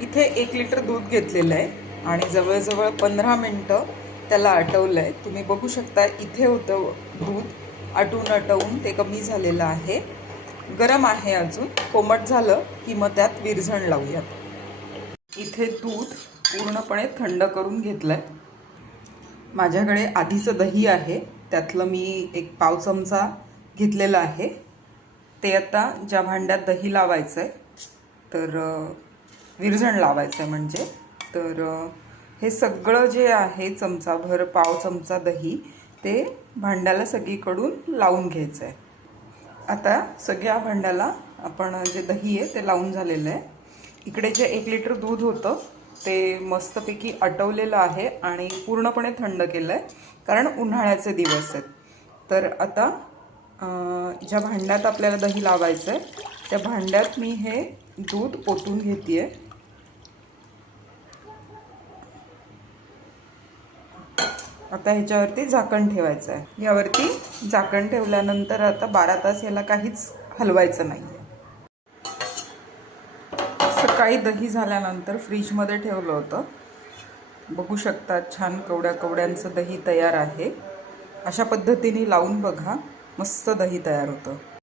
इथे 1 लिटर दूध घेतलेलं आहे आणि जवळजवळ 15 मिनटं त्याला आटवलं आहे. तुम्ही बघू शकता इथे होतं दूध आटवून ते कमी झालेलं आहे. गरम आहे अजून. कोमट झालं की मग त्यात विरझण लावूयात. इथे दूध पूर्णपणे थंड करून घेतलं आहे. माझ्याकडे आधीचं दही आहे, त्यातलं मी एक पाव चमचा घेतलेलं आहे. ते आता ज्या भांड्यात दही लावायचं आहे तर विरझण लावायचं आहे म्हणजे तर हे सगळं जे आहे चमचाभर पाव चमचा दही ते भांड्याला सगळीकडून लावून घ्यायचं आहे. आता सगळ्या भांड्याला आपण जे दही आहे ते लावून झालेलं आहे. इकडे जे 1 लिटर दूध होतं ते मस्तपैकी आटवलेलं आहे आणि पूर्णपणे थंड केलं आहे, कारण उन्हाळ्याचे दिवस आहेत. तर आता ज्या भांड्यात आपल्याला दही लावायचं आहे त्या भांड्यात मी हे दूध ओतून घेते आहे. आता ह्याच्यावरती झाकण ठेवायचं आहे. यावरती झाकण ठेवल्यानंतर आता 12 तास याला काहीच हलवायचं नाही आहे. सकाळी दही झाल्यानंतर फ्रीजमध्ये ठेवलं होतं. बघू शकता छान कवड्या कवड्यांचं दही तयार आहे. अशा पद्धतीने लावून बघा, मस्त दही तयार होतं.